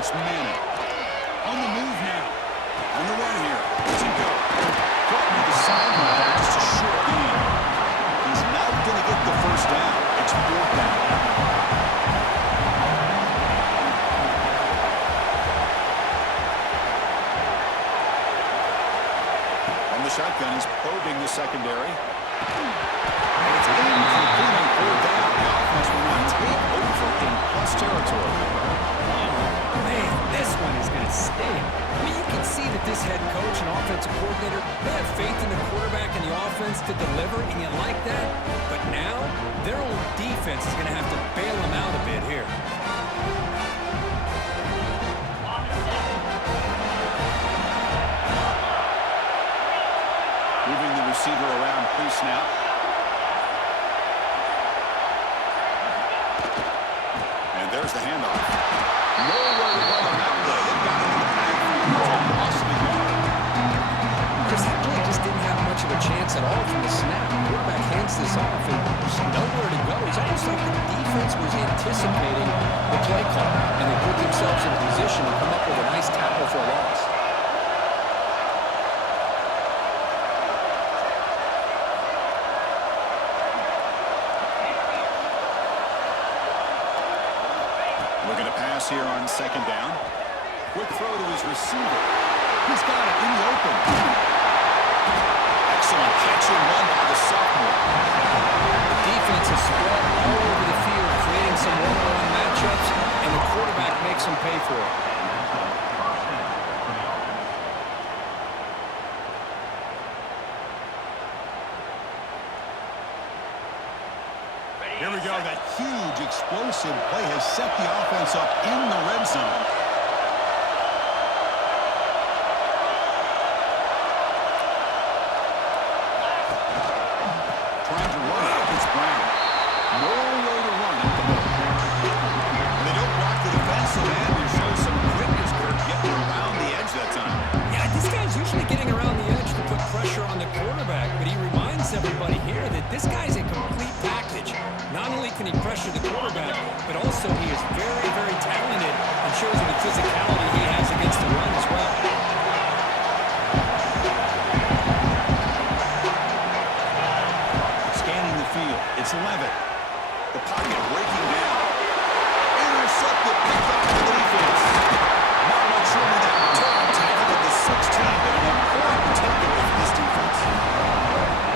It's Manning. On the move now. On the run here. Let's him go. Caught near the sideline, but just a short gain. He's not going to get the first down. It's fourth down. From the shotgun, he's probing the secondary. And it's incomplete on fourth down. The offense will not take over in plus territory. Man, this one is going to sting. I mean, you can see that this head coach and offensive coordinator, they have faith in the quarterback and the offense to deliver, and you like that. But now, their own defense is going to have to bail them out a bit here. Moving the receiver around pre-snap. And there's the handoff. Nowhere to run on that play. They've got him in the backfield. It's a loss of the yard. Chris, that play just didn't have much of a chance at all from the snap. The quarterback hands this off, and there's nowhere to go. It's almost like the defense was anticipating the play call, and they put themselves in a position to come up with a nice tackle for a loss. Looking to pass here on second down. Quick throw to his receiver. He's got it in the open. Excellent catch and run by the sophomore. The defense is spread all over the field, creating some one-on-one matchups, and the quarterback makes them pay for it. Here we go. That huge, explosive play has set the offense up in the red zone. Trying to run it. It's Brown. Nowhere to run at the moment. And they don't block the defensive end and show some quickness. They're getting around the edge that time. Yeah, this guy's usually getting around the edge to put pressure on the quarterback, but he reminds everybody here that this guy's a complete package. Not only can he pressure the quarterback, but also he is very, very talented and shows you the physicality he has against the run as well. Scanning the field. It's Levitt. The pocket breaking down. Intercepted. Picked off the defense. Not much room in that return. Tackled at the 16, but an important takeaway from this defense.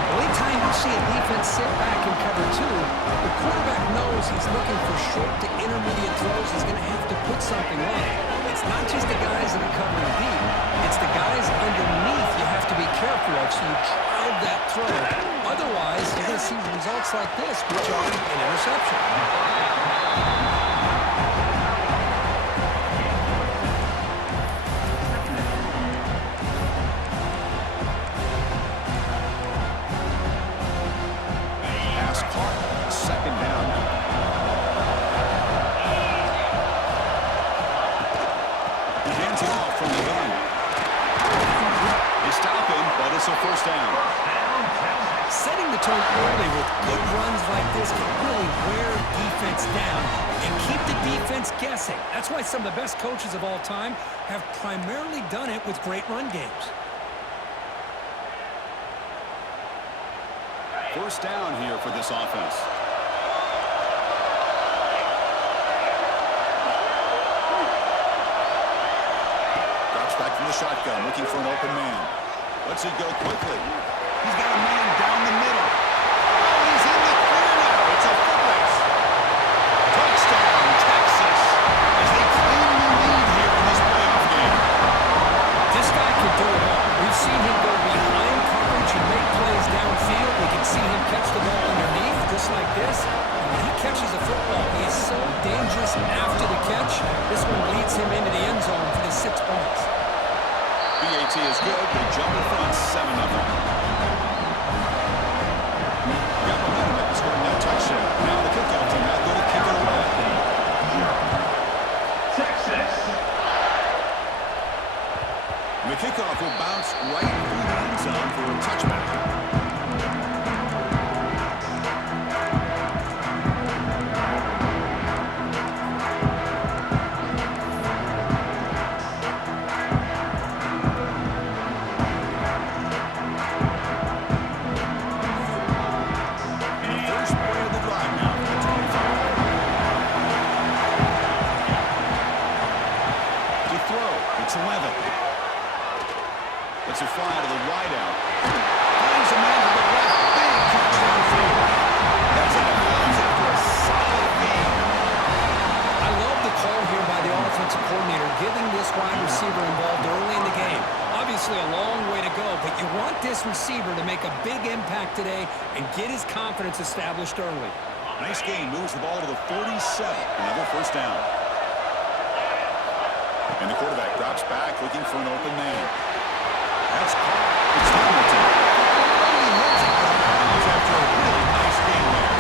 Well, anytime you see a defense sit back and cover two, the quarterback knows he's looking for short to intermediate throws. He's going to have to put something on it. It's not just the guys that are covering deep. It's the guys underneath you have to be careful of, so you drive that throw. Otherwise, you're going to see results like this, which are an interception. Pass caught. Second down now. He hands it off from the gun. They stop him, but it's a first down. Setting the tone early with good runs like this can really wear defense down and keep the defense guessing. That's why some of the best coaches of all time have primarily done it with great run games. First down here for this offense. Drops back from the shotgun, looking for an open man. Lets it go quickly. He's got a man down the middle. Oh, he's in the clear now. It's a foot race. Touchdown, Texas, as they claim the lead here in this playoff game. This guy can do it all. We've seen him go behind coverage and make plays downfield. We can see him catch the ball underneath, just like this. And when he catches a football, he is so dangerous after the catch. This one leads him into the end zone for the 6 points. BAT is good. They jump in front, 7-0. Got momentum after scoring that touchdown. Now the kickoff team out there to kick it away. Texas. And the kickoff will bounce right through the end zone for a touchback. It's a fly to the wideout. Finds a man to the left. Big catch downfield. That's out of bounds after a solid game. I love the call here by the offensive coordinator, getting this wide receiver involved early in the game. Obviously a long way to go, but you want this receiver to make a big impact today and get his confidence established early. Nice game. Moves the ball to the 47. Another first down. And the quarterback drops back, looking for an open man. That's caught. It's Hamilton. He hits it out of bounds after a really nice game there.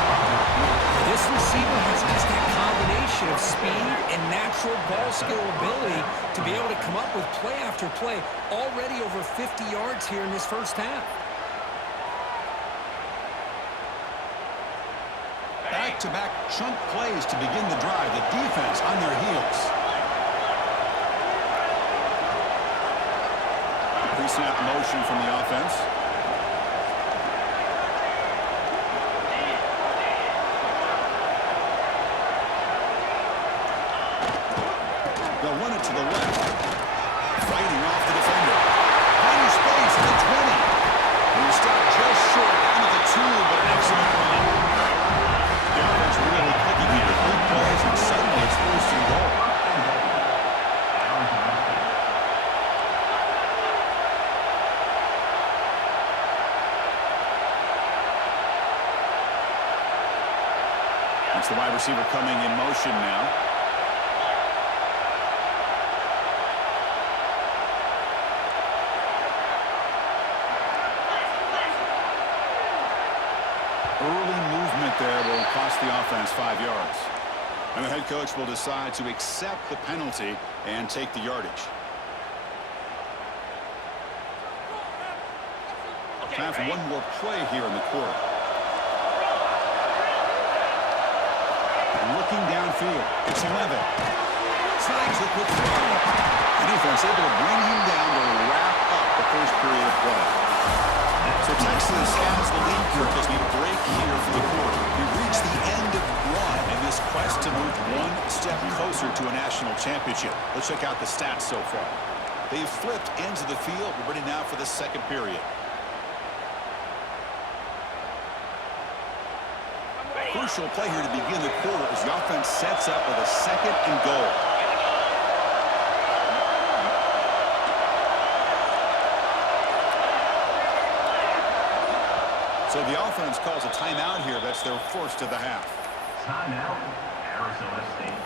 This receiver has just that combination of speed and natural ball skill ability to be able to come up with play after play, already over 50 yards here in this first half. Back-to-back chunk plays to begin the drive. The defense on their heels. Pre-snap motion from the offense. They'll run it to the left. Fighting off the defender. Finding space at the 20. And he stopped just short down at the 2, but an excellent run. The offense really clicking here. 3 plays, and suddenly it's first and goal. It's the wide receiver coming in motion now. Early movement there will cost the offense 5 yards. And the head coach will decide to accept the penalty and take the yardage. Time for one more play here in the quarter. Looking downfield. It's 11. Slides the quick throw. The defense able to bring him down to wrap up the first period of play. So Texas has the lead here as we break here for the quarter. We've reached the end of one in this quest to move one step closer to a national championship. Let's check out the stats so far. They've flipped ends of the field. We're ready now for the second period. Crucial play here to begin the quarter as the offense sets up with a 2nd and goal. So the offense calls a timeout here. That's their first of the half. Timeout, Arizona State.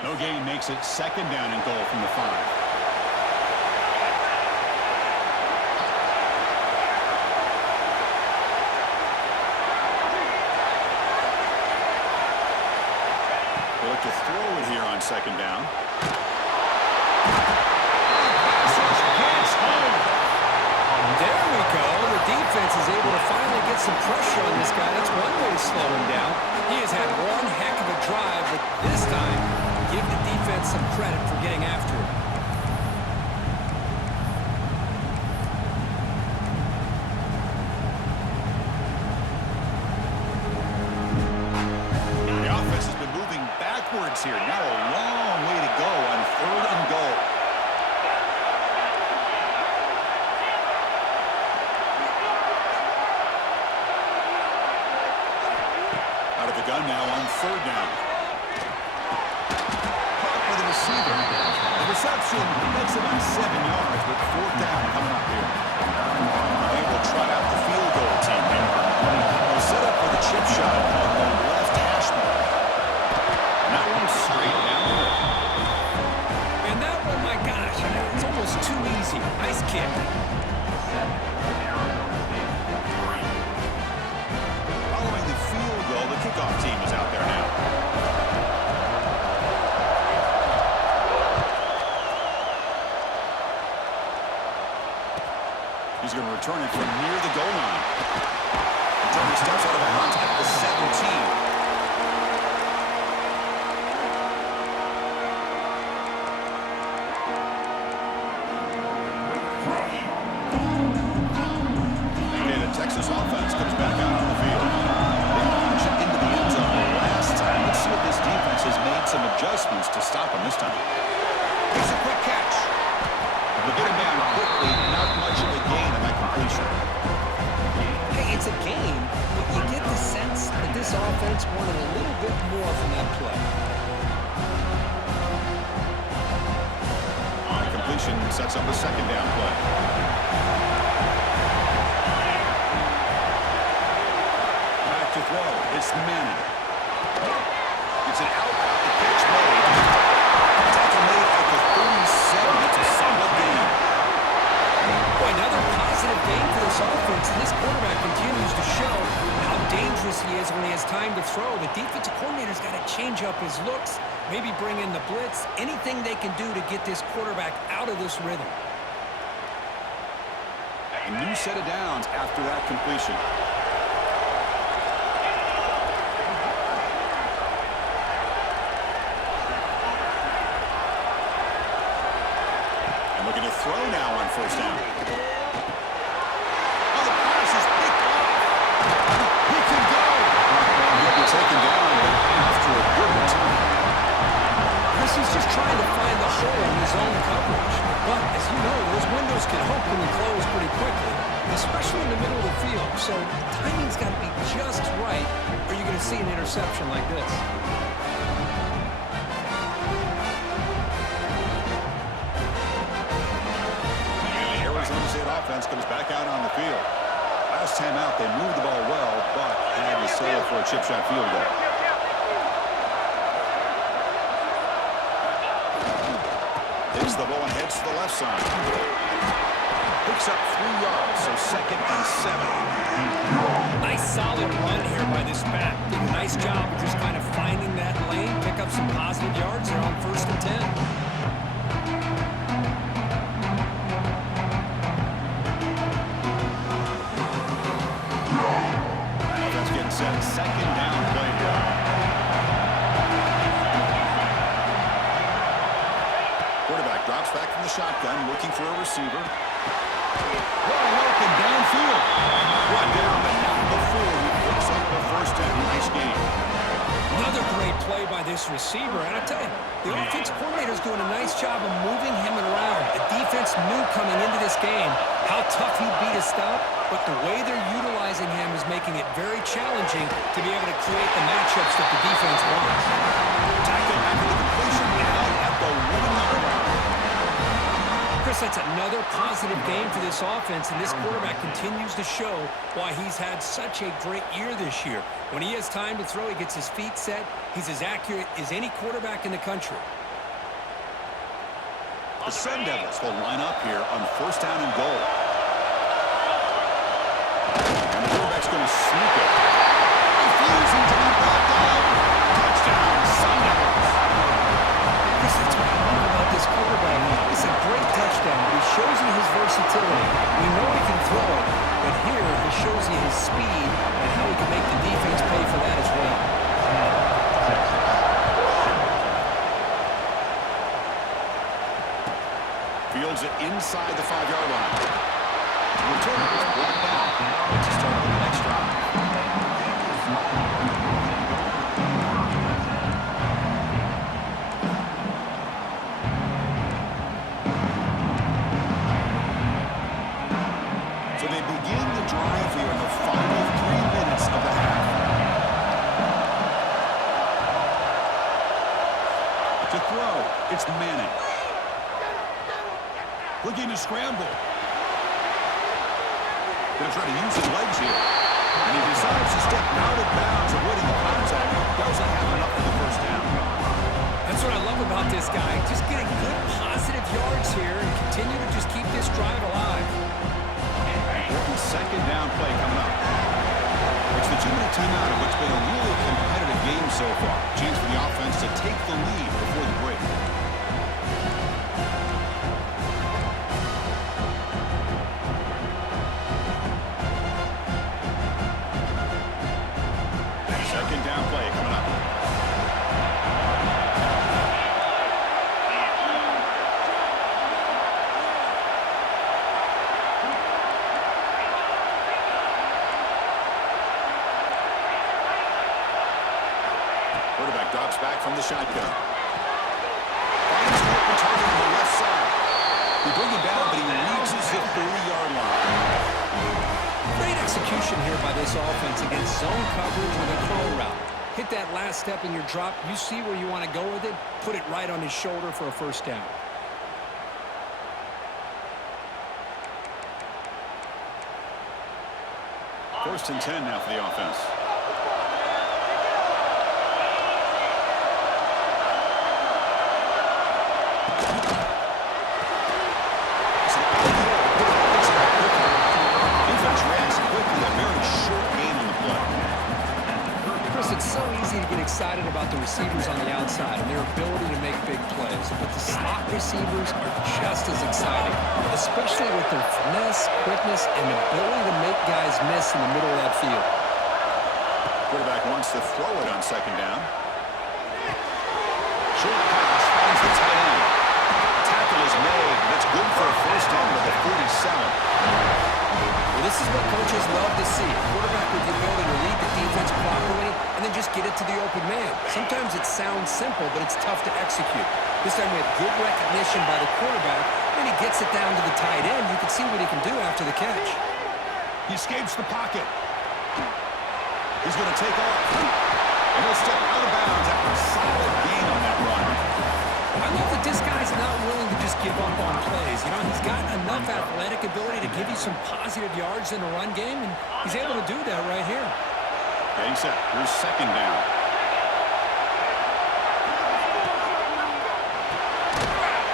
No gain makes it 2nd down and goal from the 5. They look to throw it here on 2nd down. There we go. The defense is able to finally get some pressure on this guy. That's one way to slow him down. He has had one heck of a drive, but this time, give the defense some credit for getting after him. The offense has been moving backwards here. Now a long way to go on 3rd and goal. Out of the gun now on 3rd down. Caught by the receiver. The reception makes about 7 yards, but 4th down coming up here. They will try out the field goal team here. They'll set up with a chip shot on the left hash mark. And that one's straight down the middle. And that one, my gosh, it's almost too easy. Nice kick. Following the field goal, the kickoff team is out there now. He's going to return it from near the goal line. Tony steps out of bounds at the 17. Okay, the Texas offense comes back out on the field. They launch it into the end stop him this time. Here's a quick catch. We'll get him down quickly. Not much of a gain on that completion. Hey, it's a game, but you get the sense that this offense wanted a little bit more from that play. On a completion, sets up a second down play. Back to throw. It's Manning. It's an out route. The pitch made. Tackle made at the 37. It's a solid gain. Boy, another positive game for this offense, and this quarterback continues to show how dangerous he is when he has time to throw. The defensive coordinator's got to change up his looks, maybe bring in the blitz, anything they can do to get this quarterback out of this rhythm. A new set of downs after that completion. And looking to throw now on first down. Oh, the pass is picked off. He can go. He'll be taken down, but after a good return. Chris, he's just trying to find the hole in his own coverage. But, as you know, those windows can open and close pretty quickly, especially in the middle of the field. So, timing's got to be just right, or you're going to see an interception like this. Arizona State offense comes back out on the field. Last time out, they moved the ball well, but had to settle for a chip shot field goal. Takes the ball and heads to the left side. Picks up 3 yards, so 2nd and 7. Nice solid run here by this back. Did a nice job of just kind of finding that lane, pick up some positive yards there on 1st and 10. Offense getting set. 2nd down play here. Quarterback drops back from the shotgun, looking for a receiver. Wide open downfield. One down, but not before he picks up the first down. Nice game. Another great play by this receiver. And I tell you, the offense coordinator's doing a nice job of moving him around. The defense knew coming into this game how tough he'd be to stop, but the way they're utilizing him is making it very challenging to be able to create the matchups that the defense wants. Tackled after the completion down at the 1-yard line. Chris, that's another positive game for this offense, and this quarterback continues to show why he's had such a great year this year. When he has time to throw, he gets his feet set. He's as accurate as any quarterback in the country. The Sun Devils will line up here on 1st down and goal. And the quarterback's going to sneak it. Refusing to be brought down. Touchdown, Sun Devils. Chris, that's what I love about this quarterback. It's a great touchdown. He shows you his versatility. We know he can throw it, but here he shows you his speed and how he can make the defense pay for that as well. Fields it inside the 5-yard line. Return is brought down. It's a start of the next drive. So they begin the drive here in the final 3 minutes of the half. To throw, it's Manning. Looking to scramble. Going to try to use his legs here. And he decides to step out of bounds, avoiding the contact. Doesn't have enough for the first down. That's what I love about this guy. Just getting good positive yards here and continue to just keep this drive alive. Important 2nd down play coming up. It's the 2-minute timeout of what's been a really competitive game so far. Chance for the offense to take the lead before the break. Second down play coming up. Quarterback drops back from the shotgun. target on the left side. We bring him down, but he reaches the 30-yard line. Great execution here by this offense against zone coverage with a curl route. Hit that last step in your drop. You see where you want to go with it. Put it right on his shoulder for a first down. First and 10 now for the offense. Defense reacts quickly. A very short gain on the play. Chris, it's so easy to get excited about the receivers on the outside and their ability to make big plays, but the slot receivers are just as exciting, especially with their finesse, quickness, and ability to make guys miss in the middle of that field. Quarterback wants to throw it on second down. Short pass finds the tight end. Tackle is made. That's good for a first down at the 47. Well, this is what coaches love to see. A quarterback with the ability to lead the defense properly and then just get it to the open man. Sometimes it sounds simple, but it's tough to execute. This time we have good recognition by the quarterback. When he gets it down to the tight end, you can see what he can do after the catch. He escapes the pocket. He's going to take off. And he'll step out of bounds after a solid gain on that run. I love that this guy's not willing to just give up on plays. You know, he's got enough athletic ability to give you some positive yards in the run game, and he's able to do that right here. Getting set. Here's second down.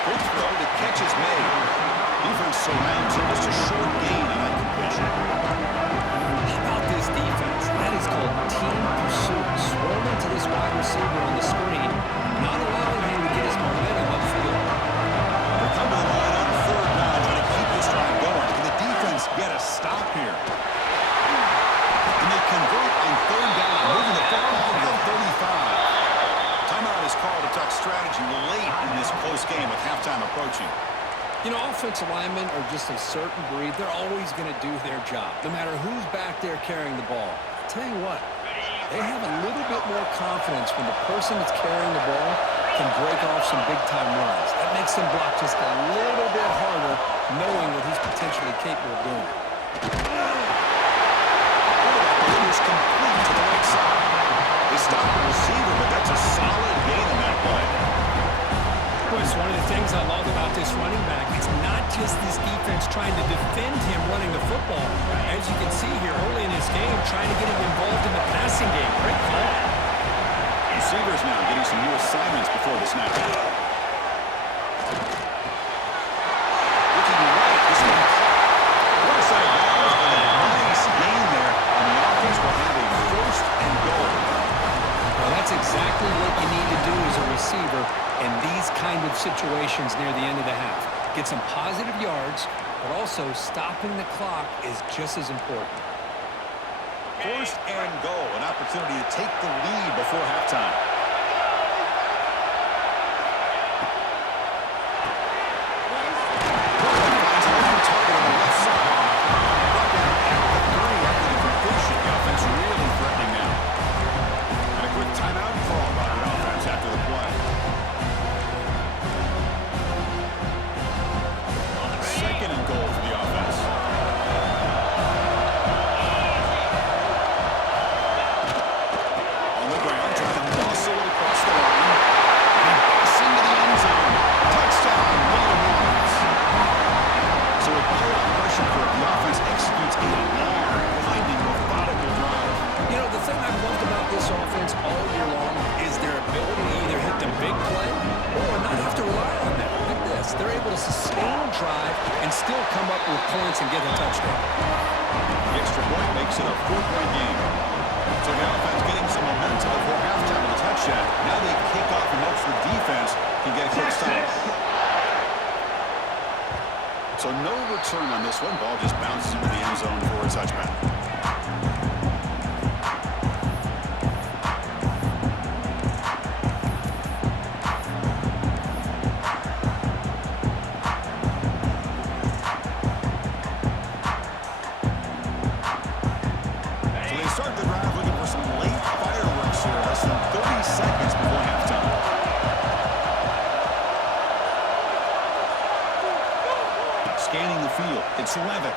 Quick throw, the catch is made. Defense surrounds him. Just a short gain on that completion. How about this defense? That is called team pursuit. Swarming to this wide receiver on the screen, not allowing him to get his momentum upfield. They're coming to the line on third down, trying to keep this drive going. Can the defense get a stop here? And they convert on third down, moving the football to the 35. Timeout is called to talk strategy late in this close game with halftime approaching. You know, offensive linemen are just a certain breed. They're always going to do their job, no matter who's back there carrying the ball. I'll tell you what, they have a little bit more confidence when the person that's carrying the ball can break off some big-time runs. That makes them block just a little bit harder, knowing what he's potentially capable of doing. It is complete to the right side. They stop the receiver, but that's a solid gain on that play. Boy, it's one of the things I love about this running back. It's not just this defense trying to defend him running the football. As you can see here early in this game, trying to get him involved in the passing game. Great call. Receivers now getting some new assignments before the snap. Looking right, this is one side balls, and a nice gain there, and the offense will have a first and goal. Well, that's exactly what you need to do as a receiver in these kind of situations near the end of the half. Get some positive yards, but also stopping the clock is just as important. First and goal, an opportunity to take the lead before halftime. Finds an open target on the left side. Brought down at the 3 after the completion. The offense really threatening now. And a quick timeout call by the offense after the play. Second and goal for the offense. On the ground, trying to muscle it across the line. And he busts into the end zone. Touchdown, Williams. So a pull-out pressure curve, the offense executes a long, winding, methodical drive. You know, the thing I've loved about this offense all year long is their ability to either hit the big play or not have to rely on that. Look at this. They're able to sustain a drive and still come up with points and get a touchdown. The extra point makes it a 4-point game. So the offense getting some momentum before halftime with a touchdown. Now they kick off and hopes the defense can get a quick stop. So no return on this one. Ball just bounces into the end zone for a touchback. So they start the drive looking for some late fireworks here. Less than 30 seconds before halftime. It's Levitt.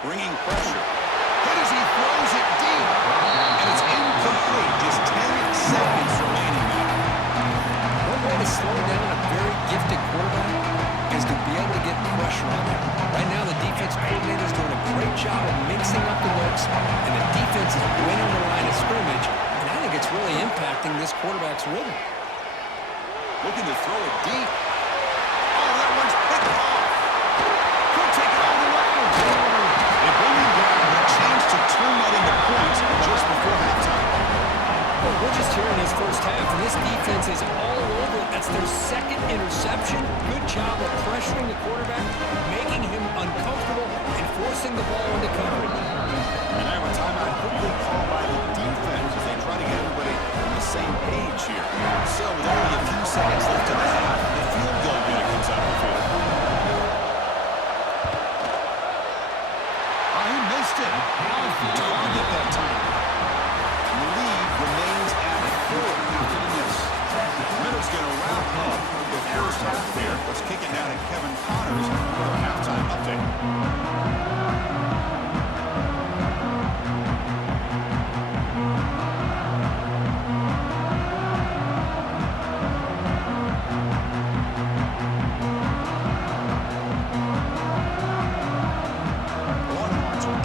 Bringing pressure. Hit as he throws it deep. And it's incomplete. Just 10 seconds remaining now. One way to slow down a very gifted quarterback is to be able to get pressure on him. Right now, the defense coordinator is doing a great job of mixing up the looks, and the defense is winning the line of scrimmage, and I think it's really impacting this quarterback's rhythm. Looking to throw it deep. Oh, that one's picked off. Could take it all the way. They bring him down, but a chance to turn that into points just before halftime. Well, we're just here in this first half, and this defense is all over it. That's their second interception. Good job of pressuring the quarterback, making him uncomfortable, and forcing the ball into coverage. And now a timeout quickly called by the defense as they try to get everybody on the same page here. So with only a few seconds left in the half, the field goal unit comes out of the field. Oh, he missed it. Off target that time. And the lead remains at 4 after the miss. Ritter's going to wrap up the first half here. Let's kick it now to Kevin Connors with our halftime update.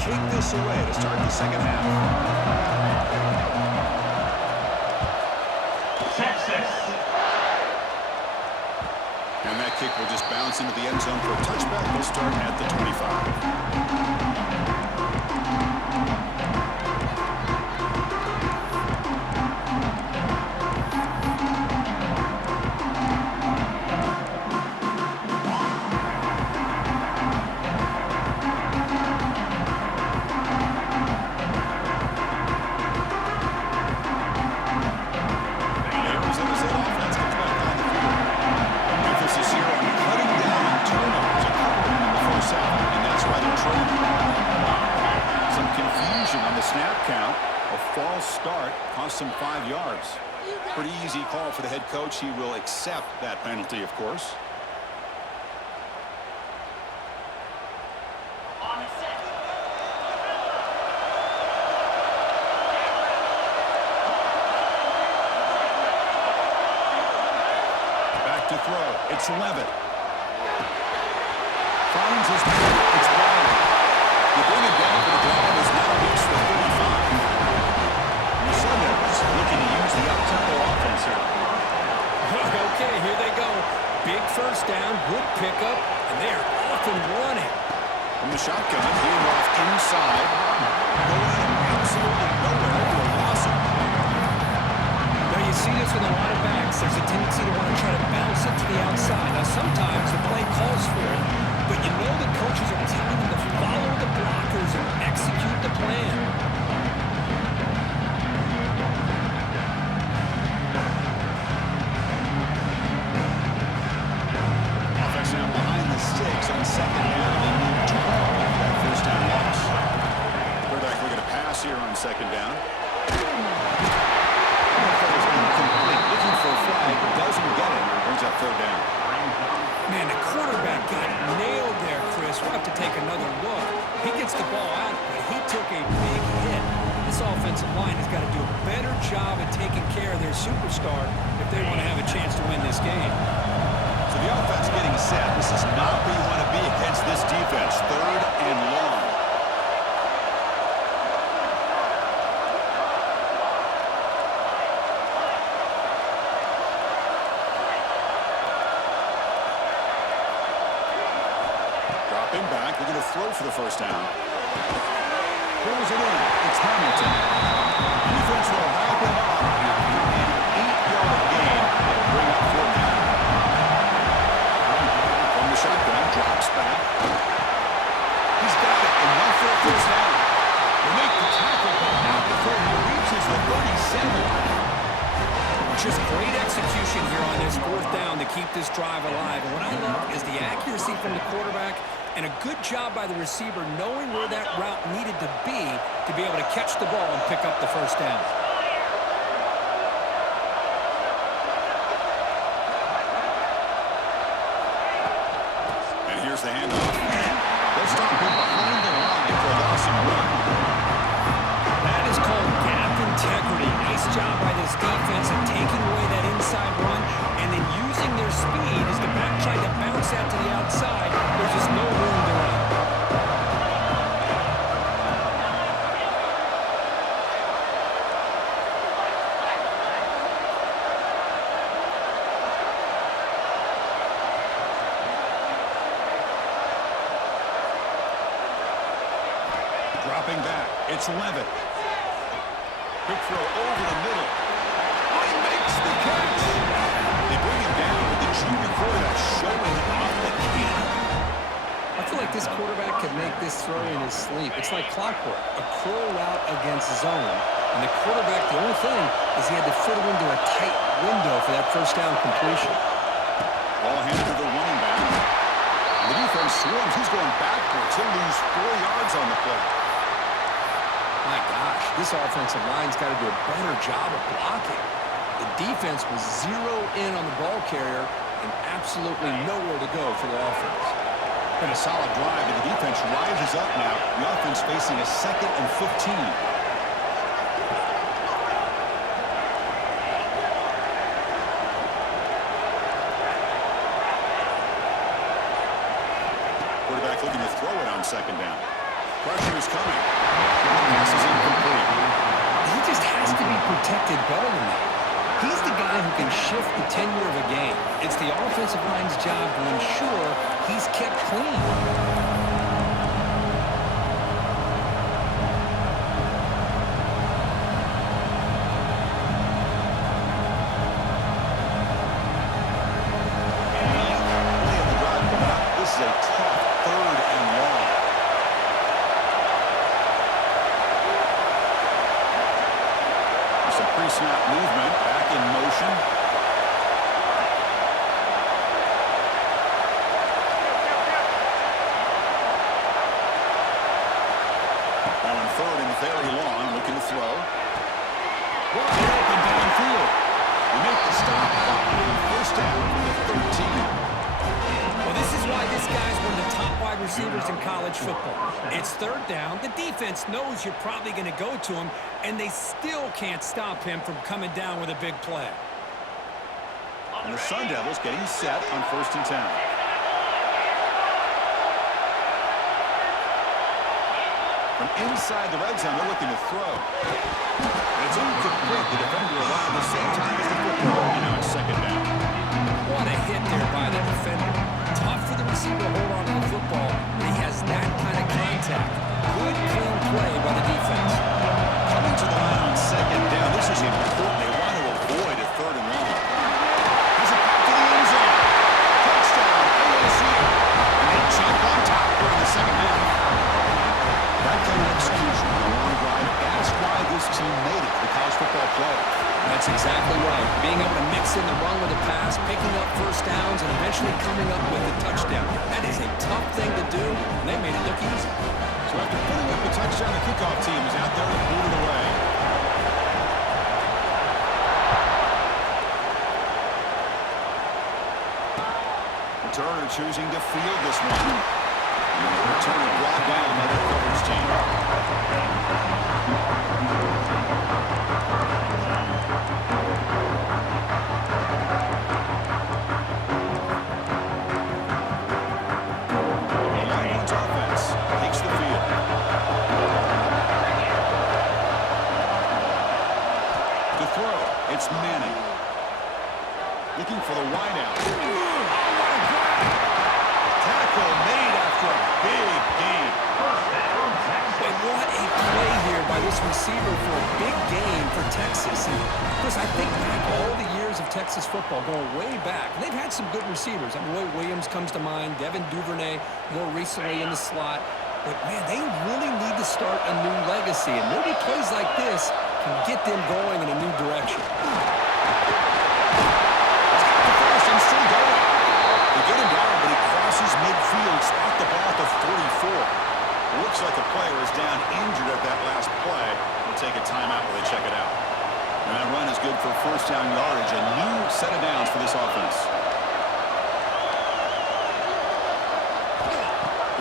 Kick this away to start the second half. Texas. And that kick will just bounce into the end zone for a touchback. We'll start at the 25. Some 5 yards. Pretty easy call for the head coach. He will accept that penalty, of course. Back to throw. It's Levitt. Finds his man. It's Wilder. You bring it down, but the ground is now reached the 35. Looking to use the up-tempo offense here. Okay, here they go. Big first down, good pickup, and they are off and running. From the shotgun, hand off inside. Going absolutely nowhere to a loss of play. Now you see this with a lot of backs. There's a tendency to want to try to bounce it to the outside. Now sometimes the play calls for it, but you know the coaches are telling them to follow the blockers and execute the plan. On second down, they move 12 after that first down loss. Quarterback looking to pass here on second down. That is incomplete. Looking for a flag, doesn't get it. Brings up third down. Man, the quarterback got nailed there, Chris. We'll have to take another look. He gets the ball out, but he took a big hit. This offensive line has got to do a better job at taking care of their superstar if they want to have a chance to win this game. So the offense getting set. This is not where you want to be against this defense. Third and long. Dropping back. Looking to throw for the first down. Pulls it in. It's Hamilton. Defense will wrap him up after an 8-yard gain. They'll bring up fourth down. Shotgun, drops back. He's got it, enough for a first down. They make the tackle, but not before he reaches the 37. Just great execution here on this fourth down to keep this drive alive. And what I love is the accuracy from the quarterback and a good job by the receiver knowing where that route needed to be able to catch the ball and pick up the first down. Here's the handoff. stop him behind the line for a loss and run. That is called gap integrity. Nice job by this defense of taking away that inside run and then using their speed as the back tried to bounce out to the outside. There's just no room to run. Dropping back. It's Levitt. Quick throw over the middle. Oh, he makes the catch. They bring him down with the junior quarterback showing off the cannon. I feel like this quarterback could make this throw in his sleep. It's like clockwork. A crow route against zone. And the quarterback, the only thing is he had to fit it into a tight window for that first down completion. Ball handed to the running back. The defense swarms. He's going backwards. He'll lose 4 yards on the play. My gosh, this offensive line's got to do a better job of blocking. The defense was zero in on the ball carrier and absolutely nowhere to go for the offense. Been a solid drive, and the defense rises up now. The offense facing a 2nd and 15. Quarterback looking to throw it on 2nd down. Pressure is coming. The pass is incomplete. He just has to be protected better than that. He's the guy who can shift the tenure of a game. It's the offensive line's job to ensure he's kept clean. This is a tough 3rd and long. Some pre-snap movement, back in motion. Now in 3rd and very long, looking to throw. Wide open downfield. We make the stop. 1st down from the 13. Well, this is why this guy's one of the top wide receivers in college football. It's 3rd down. The defense knows you're probably going to go to him, and they still can't stop him from coming down with a big play. And the Sun Devils getting set on 1st and 10. From inside the red zone, they're looking to throw. And it's incomplete. The defender arrived the same time as the football. And now it's 2nd down. What a hit there by the defender. Tough for the receiver to hold on to the football when he has that kind of contact. Good, clean play by the defense. Coming to the line on 2nd down. This is important. They want to avoid a 3rd and long. He's back to the end zone. Touchdown, ASU. And they jump on top during the 2nd half. That kind of execution on a long drive, that's why this team made it to the college football playoff. That's exactly right. Being able to mix in the run with the pass, picking up 1st downs, and eventually coming up with the touchdown. That is a tough thing to do, and they made it look easy. So after putting up a touchdown, the kickoff team is out there to boot it away. Returner choosing to field this one. And the returner brought down by the coverage team. Lions offense takes the field. To throw, it's Manning. Looking for the wideout. Tackle made after a big gain. And what a play here by this receiver for a big gain for Texas. And Chris, I think back all the years of Texas football, going way back, and they've had some good receivers. I mean, Roy Williams comes to mind, Devin Duvernay more recently in the slot. But, man, they really need to start a new legacy. And maybe plays like this can get them going in a new direction. Still going. They get him down, but he crosses midfield, spot the ball at the 44. It looks like a player is down injured at that last play. We'll take a timeout while they check it out. And that run is good for 1st down yardage. A new set of downs for this offense.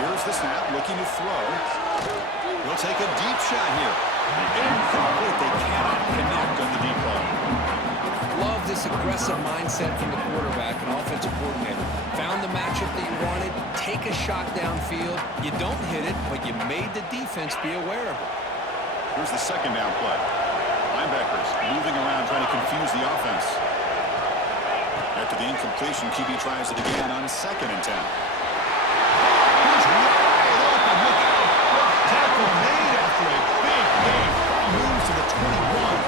The Here's the snap, looking to throw. He'll take a deep shot here. Incomplete. They cannot connect on the deep ball. Love this aggressive mindset from the quarterback and offensive coordinator. Found the matchup that you wanted, take a shot downfield. You don't hit it, but you made the defense be aware of it. Here's the second down play. Linebackers moving around trying to confuse the offense. After the incompletion, QB tries it again on 2nd and 10. He's wide open. Look out. Tackle made after a big game. Moves to the 21.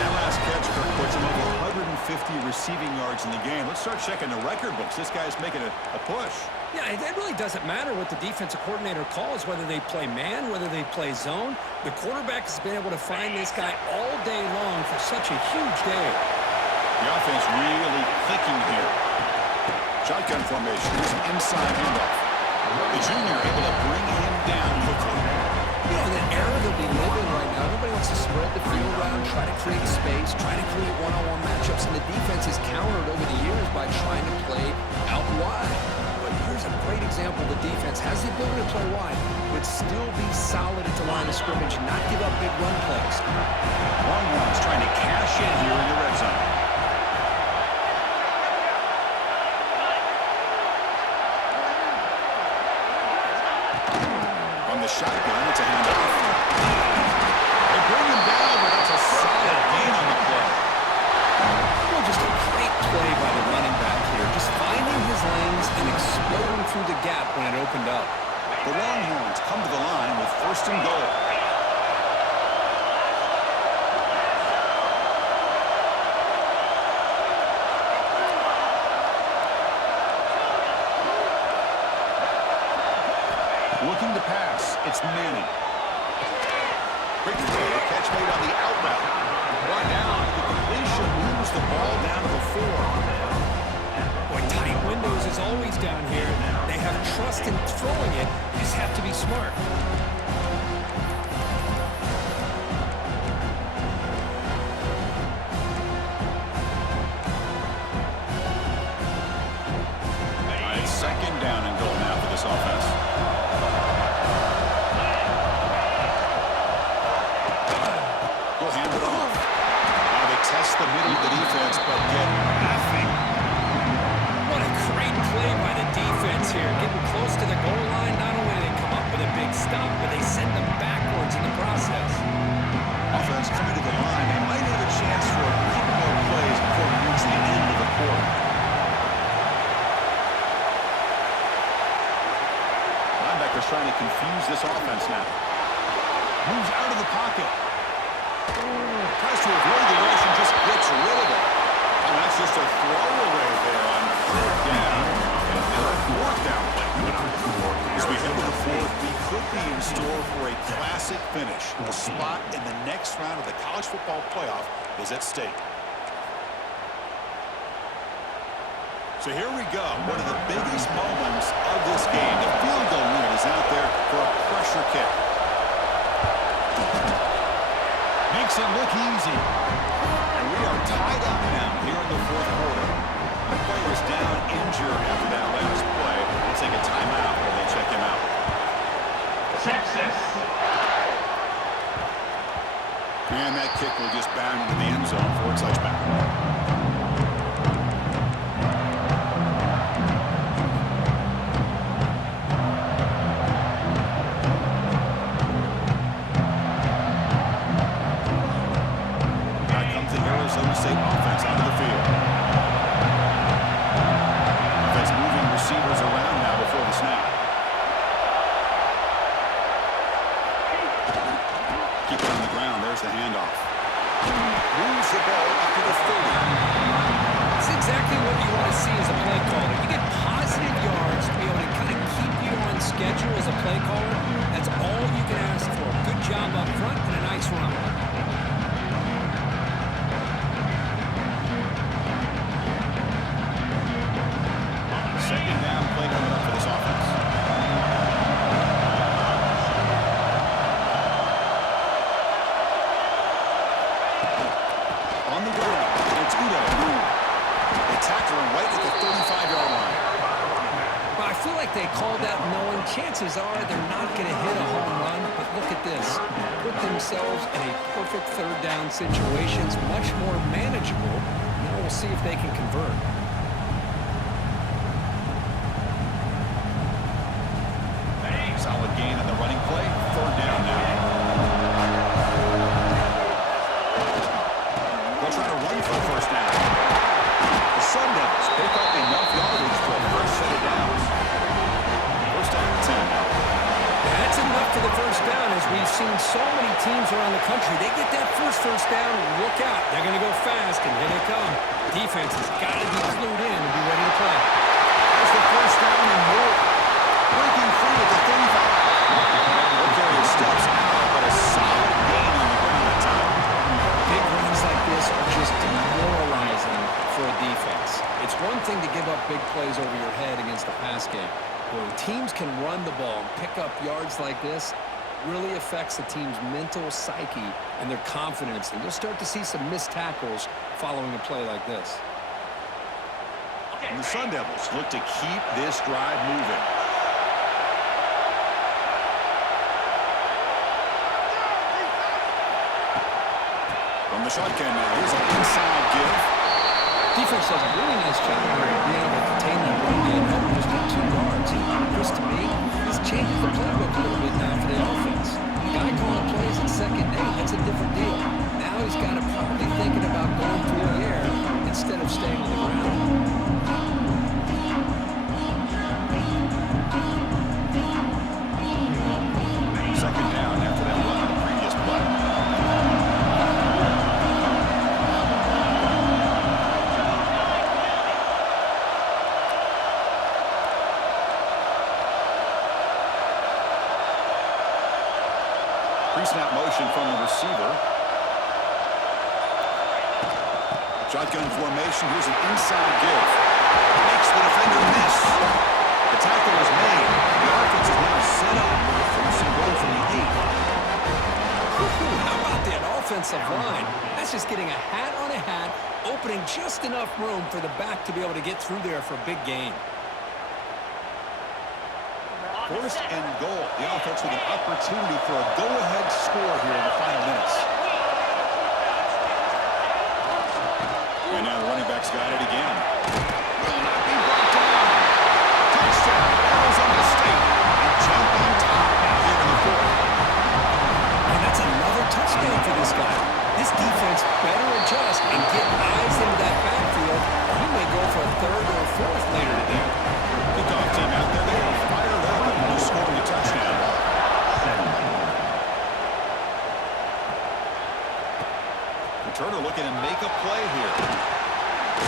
That last catch puts him over 150 receiving yards in the game. Let's start checking the record books. This guy's making a push. Yeah, it really doesn't matter what the defensive coordinator calls, whether they play man, whether they play zone. The quarterback has been able to find this guy all day long for such a huge day. The offense really clicking here. Shotgun formation. Here's an inside handoff. The junior able to bring him down quickly. You know, in the era that we live in right now, everybody wants to spread the field around, try to create space, try to create one-on-one matchups, and the defense has countered over the years by trying to play out wide. But here's a great example. The defense has the ability to play wide, but still be solid at the line of scrimmage, not give up big run plays. Longhorns trying to cash in here in the red zone. On the shotgun, it's a handoff. They bring him down, but it's a solid gain on the play. Well, just a great play by the running back here, just finding his lanes and exploding through the gap when it opened up. The Longhorns come to the line with 1st and goal. Looking to pass, it's Manning. Quick throw, catch made on the out route. Brought down, the completion moves the ball down to the 4. Boy, tight windows is always down here. They have trust in throwing it. You just have to be smart. It's 2nd down and goal now for this offense. We'll hand it off. Now they test the middle of the defense, but get nothing. What a great play by the defense here. Getting close to the goal line, not only do they come up with a big stop, but they send them backwards in the process. Offense coming to the line. They might have a chance for a couple more plays before we reach the end of the quarter. Linebackers trying to confuse this offense now. Moves out of the pocket. Tries to avoid the rush and just gets rid of it. And that's just a throwaway there on 3rd down. And now a 4th down play coming up. As we head to the 4th, we could be in store for a classic finish. A spot in the next round of the college football playoff is at stake. So here we go. One of the biggest moments of this game. The field goal unit is out there for a pressure kick. Makes it look easy. And we are tied up now here in the 4th quarter. The player is down injured after that last play. They take a timeout while they check him out. Texas. And that kick will just bound into the end zone for a touchback. State offense out of the field. Offense moving receivers around now before the snap. Keep it on the ground. There's the handoff. Moves the ball up to the 30. That's exactly what you want to see as a play caller. You get positive yards to be able to kind of keep you on schedule as a play caller. That's all you can ask for. Good job up front and a nice run. Second down play coming up for this offense. On the ground, it's Udo. They tackle him right at the 35-yard line. But I feel feel like they called that knowing chances are they're not going to hit a home run, but look at this. Put themselves in a perfect third down situation. It's much more manageable. Now we'll see if they can convert. Solid gain on the running play. Third down now. They'll try to run for the first down. The Sun Devils pick up enough yardage for a first set of downs. First down and 10 now. That's enough for the first down, as we've seen so many teams around the country. They get that first down, look out. They're going to go fast, and here they come. Defense has got to be clued in and be ready to play. There's the first down and more. Breaking free at the 35. Okay, steps out, but a solid gain on the ground that time. Big runs like this are just demoralizing for a defense. It's one thing to give up big plays over your head against the pass game. When teams can run the ball and pick up yards like this, really affects the team's mental psyche and their confidence. And you'll start to see some missed tackles following a play like this. And the Sun Devils look to keep this drive moving. From the shotgun now, here's an inside give. Defense does a really nice job of being able to contain that run game. Help just get 2 yards. Chris, to me, this changes the playbook a little bit now for the offense. The guy calling plays at second and 8, that's a different deal. Now he's got to probably thinking about going through the air instead of staying on the ground. Second down after that run on the previous play. Pre-snap motion from the receiver. Shotgun formation. Here's an inside give. Makes the defender miss. The tackle is made. The offense is now set up with a first and goal from the 8. How about that offensive line? That's just getting a hat on a hat, opening just enough room for the back to be able to get through there for a big gain. First and goal. The offense with an opportunity for a go-ahead score here in the final minutes. And now the running back's got it again. Will not be brought down. Touchdown, Arizona State. And jump on top now here in the fourth. And that's another touchdown for this guy. This defense better adjust and get eyes into that backfield, or he may go for a third or a fourth later today. Kickoff team out there. They are fired up and scoring a touchdown. Returner looking to make a play here.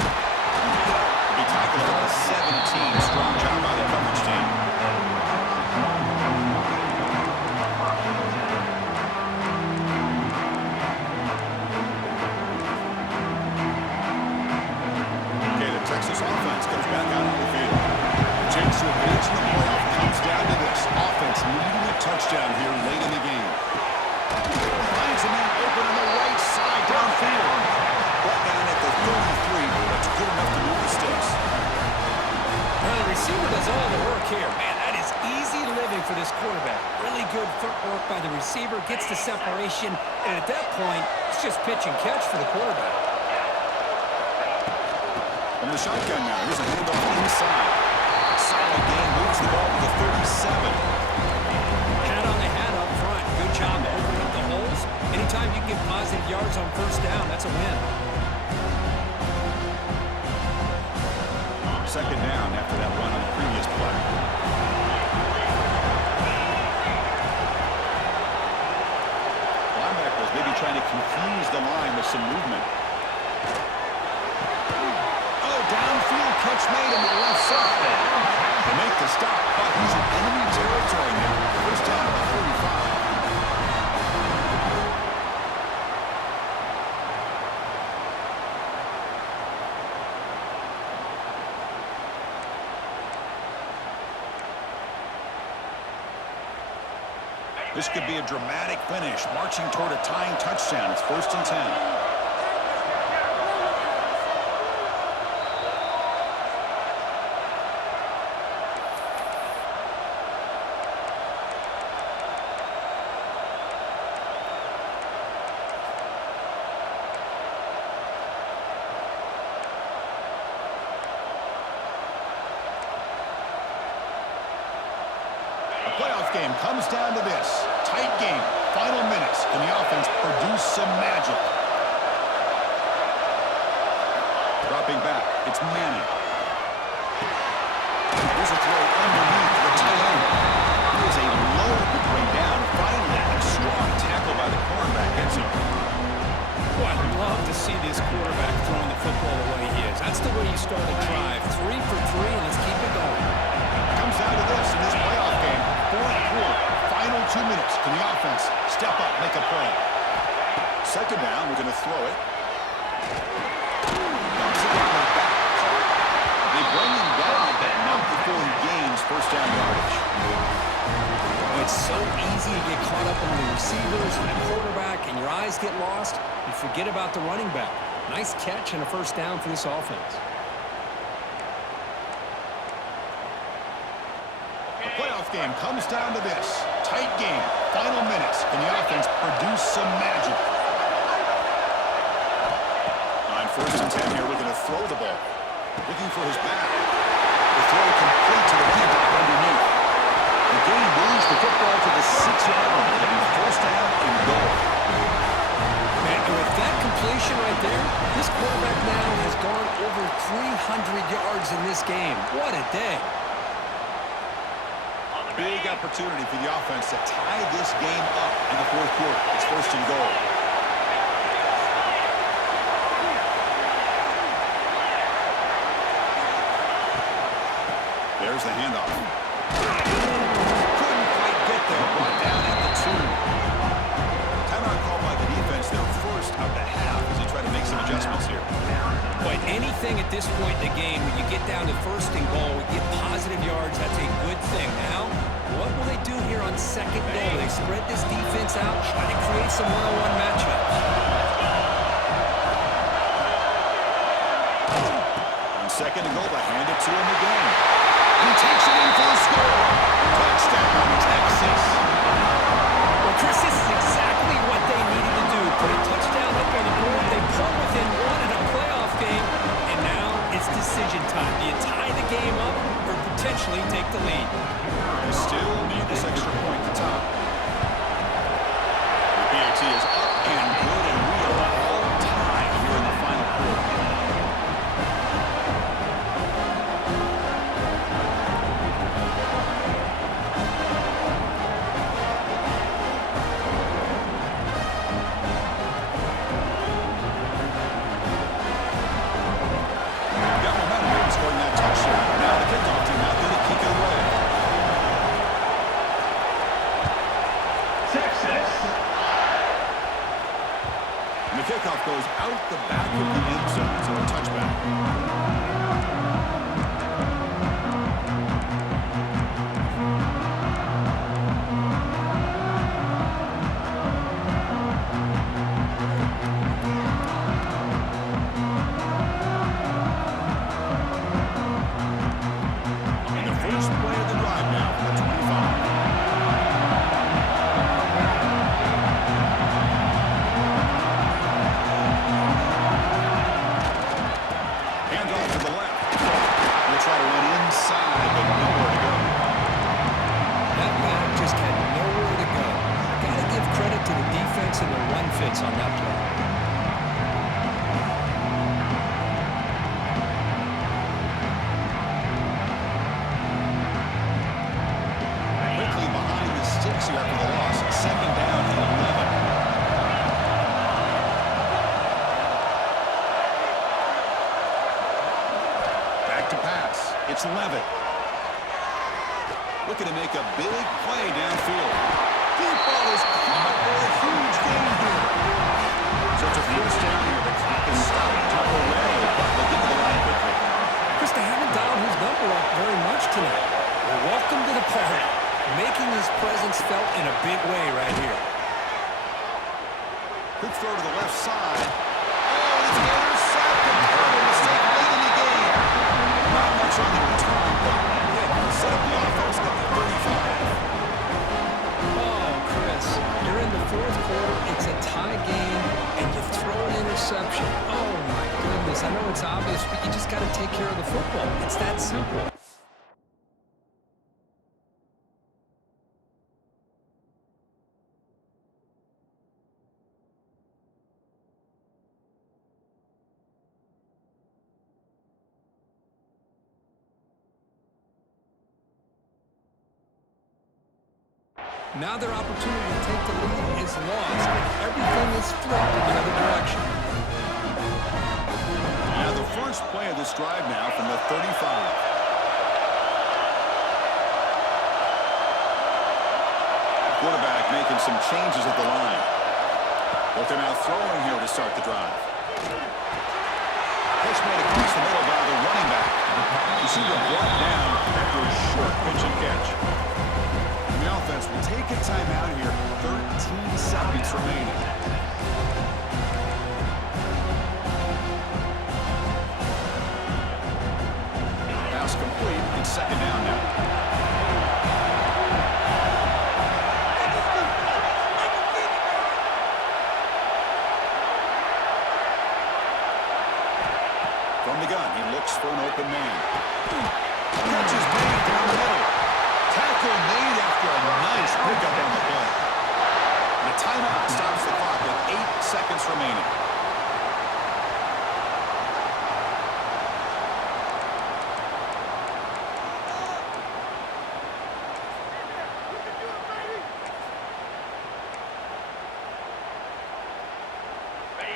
He'll be tackled at the 17. Strong job by the coverage team. Okay, the Texas offense comes back out on the field. Chance to advance in the playoff comes down to this. Offense needing a touchdown here late in the game. Finds a man open on the right side downfield. Brought down at the 33. That's good enough to move the sticks. Well, the receiver does all the work here. Man, that is easy living for this quarterback. Really good footwork by the receiver, gets the separation, and at that point, it's just pitch and catch for the quarterback. From the shotgun now, here's a handoff inside. Solid gain, moves the ball to the 37. Hat on the hat up front. Good job opening up the holes. Anytime you get positive yards on first down, that's a win. Second down after that run on the previous play. Linebackers maybe trying to confuse the line with some movement. Oh, downfield catch made on the left side. To make the stop, but he's in enemy territory now. First down at the 35. This could be a dramatic finish, marching toward a tying touchdown. It's first and 10. game comes down to this. Tight game. Final minutes. Can the offense produce some magic? Dropping back. It's Manning. Here's a throw underneath the tight end. He is a load to bring down. Finally, a strong tackle by the cornerback gets him. Boy, I love to see this quarterback throwing the football the way he is. That's the way you start a drive. 3 for 3, and let's keep it going. Comes down to this in this playoff game. Fourth quarter, final 2 minutes. Can the offense step up, make a play? Second down, we're going to throw it. Comes it down the back. They bring him down, but not before he gains first down yardage. It's so easy to get caught up in the receivers and the quarterback, and your eyes get lost. You forget about the running back. Nice catch and a first down for this offense. The playoff game comes down to this. Tight game. Final minutes. Can the offense produce some magic? On 1st and 10 here, we're going to throw the ball. Looking for his back. The throw complete to the D-back underneath. The game moves the football to the 6-yard line. It'll be first down and goal. Man, and with that completion right there, this quarterback now has gone over 300 yards in this game. What a day. Big opportunity for the offense to tie this game up in the fourth quarter. It's first and goal. There's the handoff. Couldn't quite get there. Brought down at the 2. Timeout called by the defense. Their first of the half as they try to make some adjustments here. But anything at this point in the game, when you get down to first and goal, get positive yards, that's a good thing. Now, what will they do here on second goal? They spread this defense out, try to create some one-on-one matchups. On second and goal, they hand it to him again. He takes it in for a score. Touchdown, Texas. Well, Chris, this is exactly what they needed to do. Put a touchdown up on the board. They pull within one in a playoff game, and now it's decision time. Do you tie the game up or potentially take the lead? They still need this extra point to top. The PAT is up and good, and we are all tied here in the final quarter. Got momentum after scoring that touchdown. Now the kickoff team out there to kick it away. Texas. And the kickoff goes out the back of the end zone, so a touchback. And the first play of the drive now from the 25. Handoff to the left. They'll try to run inside, but nowhere to go. That back just had nowhere to go. Got to give credit to the defense and their run fits on that play. Quickly behind the sticks here after the loss. Second down and 11. Back to pass. It's Levitt. Looking to make a big play downfield. Deep ball is caught for a huge gain here. So it's a first down here. The clock is stopped temporarily, but they'll get to the line quickly. Chris, they haven't dialed his number up very much tonight. Well, welcome to the party. Making his presence felt in a big way right here. Quick throw to the left side. Oh, it's intercepted. Terrible mistake late in the game. Not much on the return, but set up the offense at the 35. Oh, Chris, you're in the fourth quarter. It's a tie game, and you throw an interception. Oh, my goodness. I know it's obvious, but you just got to take care of the football. It's that simple. Now their opportunity to take the lead is lost, and everything is flipped in the other direction. Now the first play of this drive now from the 35. Quarterback making some changes at the line. But they're now throwing here to start the drive. Pitch made across the middle by the running back. You see them brought down after a short pitch and catch. And the offense will take a timeout here. 13 seconds remaining. Pass complete. It's second down now. From the gun, he looks for an open man. Catch is made down the middle. Tackle made after a nice pickup on the play. And a timeout stops the clock with 8 seconds remaining.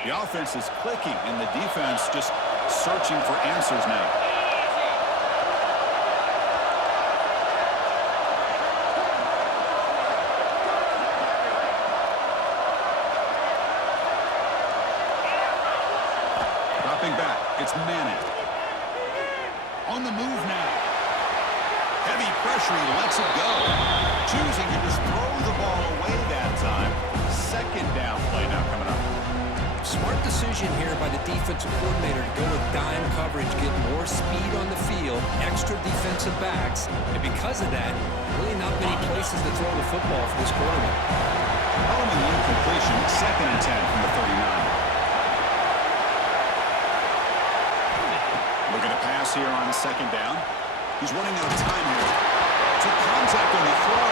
The offense is clicking, and the defense just searching for answers now. Dropping back, it's Manning. On the move now. Heavy pressure, he lets it go. Choosing to just throw the ball away that time. Second down play now coming up. Smart decision here by the defensive coordinator to go with dime coverage, get more speed on the field, extra defensive backs, and because of that, really not many places to throw the football for this quarterback. Element incompletion, 2nd and 10 from the 39. Looking to pass here on 2nd down. He's running out of time here. Took contact on the throw.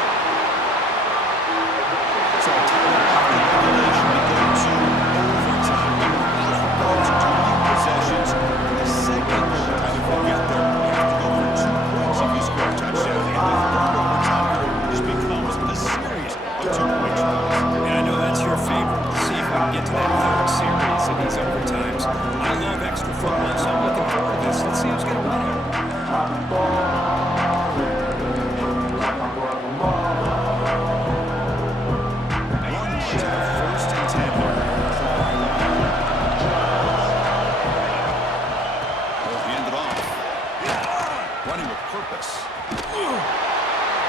So a timeout after regulation to go to overtime. Both turning possessions. The second overtime, if we get there, you have to go for 2 points if you score a touchdown. And the third overtime just becomes a series of 2-point tries. And I know that's your favorite. See if we can get to that third series of these overtimes. I love extra football, so I'm looking forward to this. Let's see who's going to win it.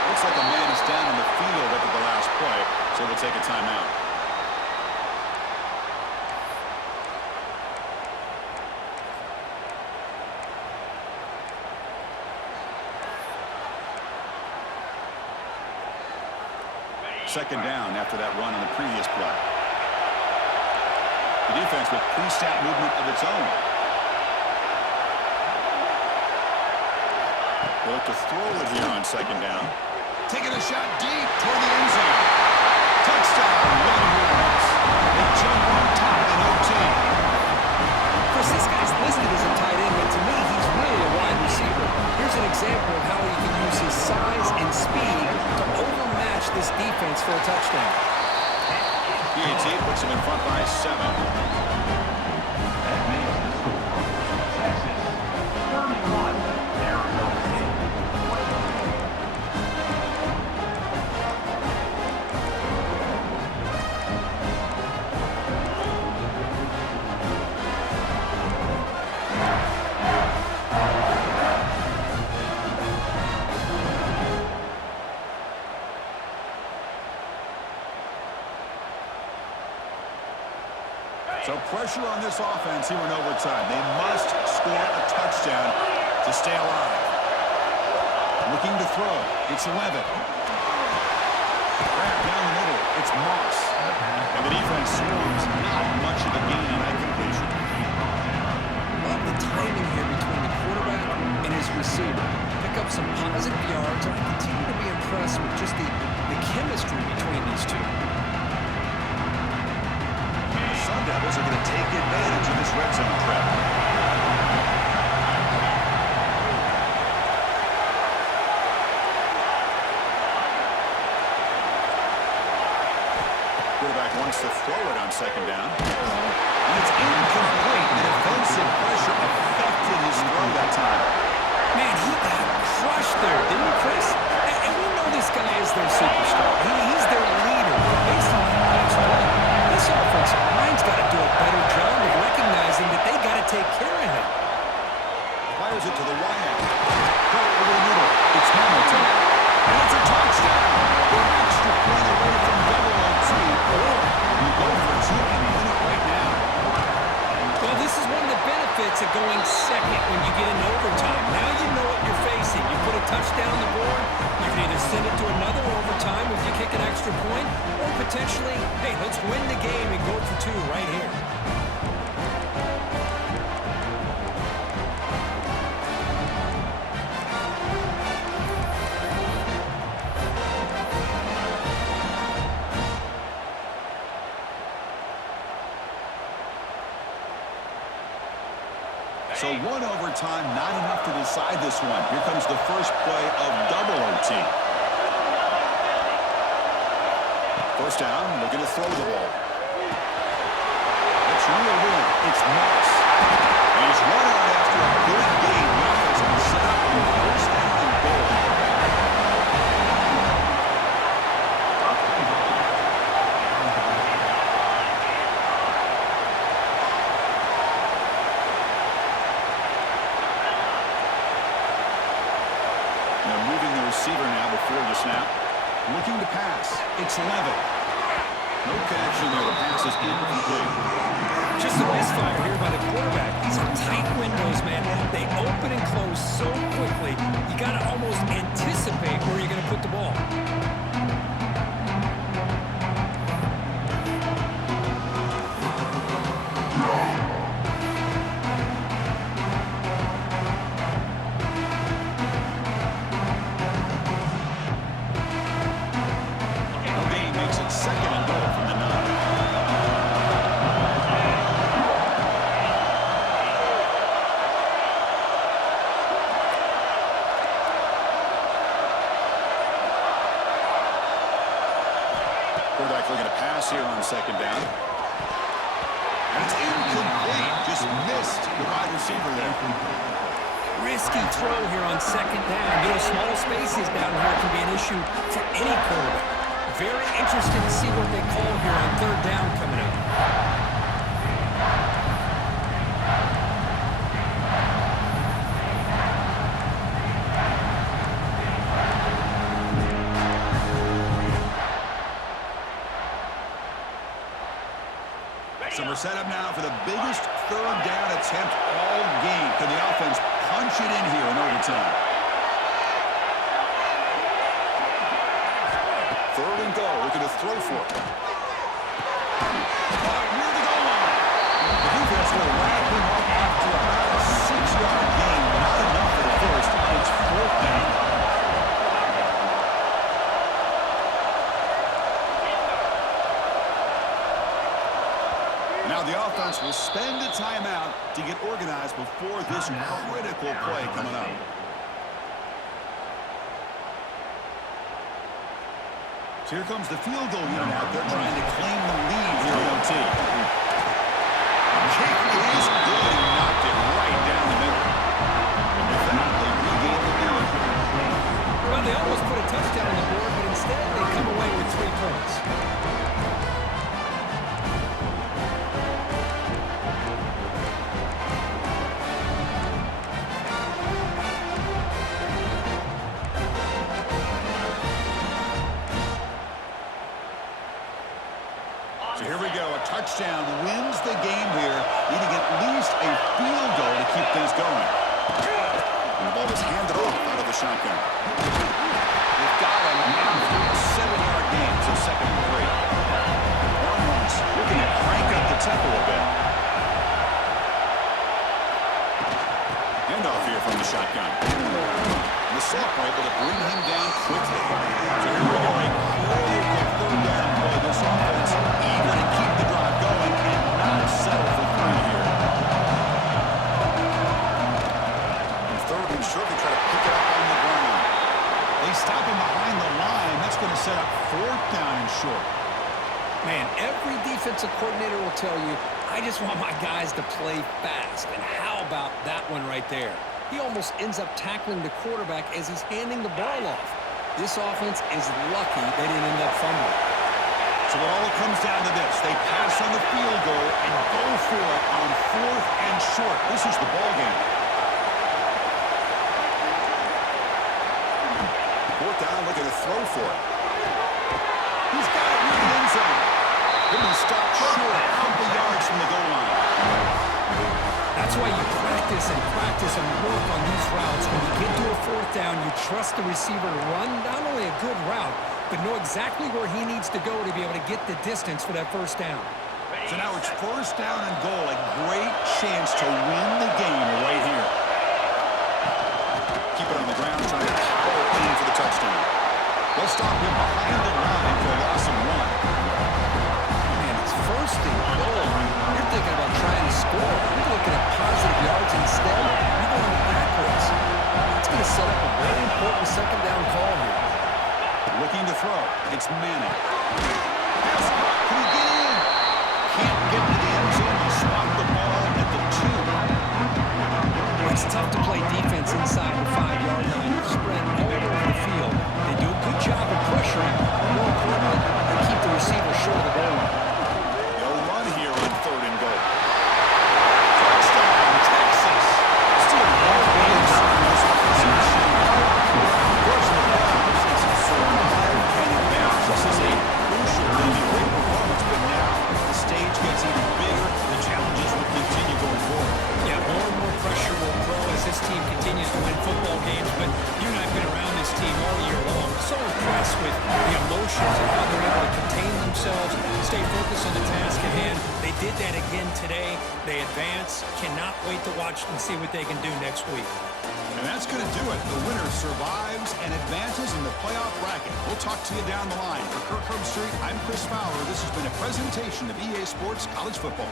Looks like a man is down in the field after the last play, so we'll take a timeout. Second down after that run on the previous play. The defense with pre-snap movement of its own. They look to throw it here on 2nd down. Taking a shot deep toward the end zone. Touchdown, Longhorns. They jump on top in OT. Of course, this guy's listed as a tight end, but to me, he's really a wide receiver. Here's an example of how he can use his size and speed to overmatch this defense for a touchdown. PAT puts him in front by 7. So pressure on this offense here in overtime. They must score a touchdown to stay alive. Looking to throw. It's Levitt. Wrapped down the middle. It's Moss. And the defense swarms. Not much of a gain on that completion. Love the timing here between the quarterback and his receiver. Pick up some positive yards. I continue to be impressed with just the chemistry between these two. Sun Devils are going to take advantage of this red zone trap. wants to throw it on second down. And it's incomplete. The defensive pressure affected his throw that time. Man, he got crushed there, didn't he, Chris? And we know this guy is their superstar. He's their leader. Based on that last play, this offensive line's got to do a better job of recognizing that they got to take care of him. Fires it to the wideout. Cut over the middle. It's Hamilton. And it's a touchdown. An extra point away from double OT. Or you go for two and win it right now. Well, this is one of the benefits of going second when you get into overtime. Now you know what you're facing. You put a touchdown on the board, you can either send it to another overtime if you kick an extra point, or potentially, hey, let's win the game and go for two right here. So one overtime, not enough to decide this one. Here comes the first play of double OT. First down, looking to throw the ball. It's reeled in. It's Moss. And he's run out after a good game. The offense will set up on first down and goal. Receiver now before the snap. Looking to pass. It's Levitt. No connection there. The pass is incomplete. Just a misfire here by the quarterback. These are tight windows, man. They open and close so quickly. You got to almost anticipate where you're going to put the ball. Quarterback looking to pass here on second down. And it's incomplete. Just missed the wide receiver there. Risky throw here on second down. You know, small spaces down here can be an issue for any quarterback. Very interested to see what they call here on third down coming up. So we're set up now for the biggest third down attempt all game. Can the offense punch it in here in overtime? Third and goal, looking to throw for it. Near the goal line. The defense will wrap him up after about a 6-yard gain. Not enough for the first. It's fourth down. Now the offense will spend a timeout to get organized before this critical play coming up. So here comes the field goal unit out there trying to claim the lead here in OT. The kick is good. He knocked it right down the middle. And with that, they regain the lead. Well, they almost put a touchdown on the board, but instead they come away with 3 points. So here we go. A touchdown wins the game here, needing at least a field goal to keep things going. And the ball is handed off out of the shotgun. They've got him after a 7-yard gain, so second and 3. Hornets looking to crank up the tempo a bit. Handoff here from the shotgun. And the Saints are able to bring him down quickly. So here we go. A critical third down play. This offense eager to keep the drive going and not settle for 3 here. And third and short, they try to pick it up on the ground. They stop him behind the line. That's going to set up fourth down and short. Every defensive coordinator will tell you, I just want my guys to play fast. And how about that one right there? He almost ends up tackling the quarterback as he's handing the ball off. This offense is lucky they didn't end up fumbling. So it all comes down to this. They pass on the field goal and go for it on 4th and short. This is the ball game. 4th down, looking to throw for it. He's got it near the end zone. He'll be stopped short, a couple yards from the goal line. That's why you practice and work on these routes. When you get to a 4th down, you trust the receiver to run not only a good route, but know exactly where he needs to go to be able to get the distance for that 1st down. So now it's 1st down and goal. A great chance to win the game right here. Keep it on the ground, trying to power in for the touchdown. They'll stop him behind the line for a loss of 1. And it's 1st and goal. You're thinking about trying to score. You're looking at positive yards instead. You're going backwards. It's going to set up a very important 2nd down call here. Looking to throw. It's Manning. Pass caught. Can he get in? Can't get to the end zone. He'll spot the ball at the 2. It's tough to play defense inside the 5-yard line. You're spread all over the field. They do a good job of pressuring. More importantly, they keep the receiver short of the goal line. They'll run here on 3rd and goal. Touchdown, Texas. Still more games in this offensive machine. First in the playoffs, it's survive and advance. This is a crucial lead. Great performance, but now the stage gets even bigger. The challenges will continue going forward. Yeah, more and more pressure will grow as this team continues to win football games, but you and I have been around this team all year long. So impressed with the emotions and how they're able to contain themselves, stay focused on the task at hand. They did that again today. They advance. Cannot wait to watch and see what they can do next week. And that's going to do it. The winner survives and advances in the playoff bracket. We'll talk to you down the line. For Kirk Herbstreit, I'm Chris Fowler. This has been a presentation of EA Sports College Football.